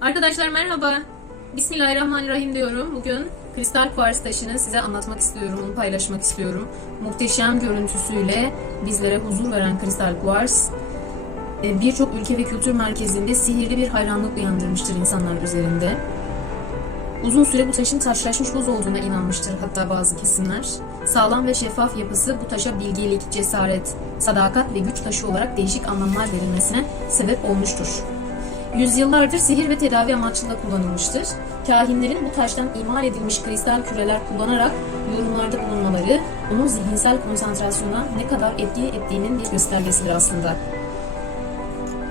Arkadaşlar merhaba. Bismillahirrahmanirrahim diyorum. Bugün kristal kuars taşını size anlatmak istiyorum, onu paylaşmak istiyorum. Muhteşem görüntüsüyle bizlere huzur veren kristal kuars e, birçok ülke ve kültür merkezinde sihirli bir hayranlık uyandırmıştır insanlar üzerinde. Uzun süre bu taşın taşlaşmış buz olduğuna inanmıştır hatta bazı kesimler. Sağlam ve şeffaf yapısı bu taşa bilgelik, cesaret, sadakat ve güç taşı olarak değişik anlamlar verilmesine sebep olmuştur. Yüzyıllardır sihir ve tedavi amaçlı kullanılmıştır. Kahinlerin bu taştan imal edilmiş kristal küreler kullanarak yorumlarda bulunmaları, onun zihinsel konsantrasyona ne kadar etki ettiğinin bir göstergesidir aslında.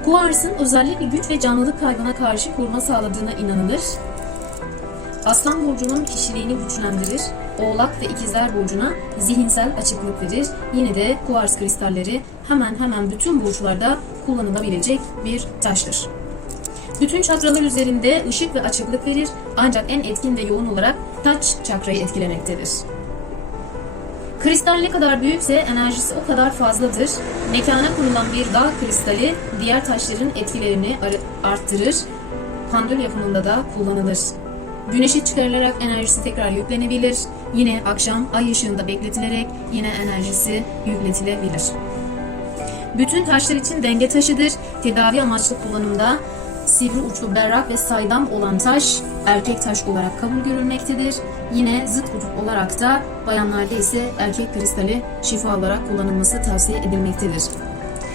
Kuars'ın özellikle güç ve canlılık kaybına karşı koruma sağladığına inanılır. Aslan burcunun kişiliğini güçlendirir. Oğlak ve ikizler burcuna zihinsel açıklık verir. Yine de kuars kristalleri hemen hemen bütün burçlarda kullanılabilecek bir taştır. Bütün çakralar üzerinde ışık ve açıklık verir ancak en etkin ve yoğun olarak taç çakrayı etkilemektedir. Kristal ne kadar büyükse enerjisi o kadar fazladır. Mekana kurulan bir dağ kristali diğer taşların etkilerini ar- arttırır. Pandül yapımında da kullanılır. Güneşe çıkarılarak enerjisi tekrar yüklenebilir. Yine akşam ay ışığında bekletilerek yine enerjisi yükletilebilir. Bütün taşlar için denge taşıdır. Tedavi amaçlı kullanımda sivri uçlu berrak ve saydam olan taş erkek taş olarak kabul görülmektedir. Yine zıt kutup olarak da bayanlarda ise erkek kristali şifa olarak kullanılması tavsiye edilmektedir.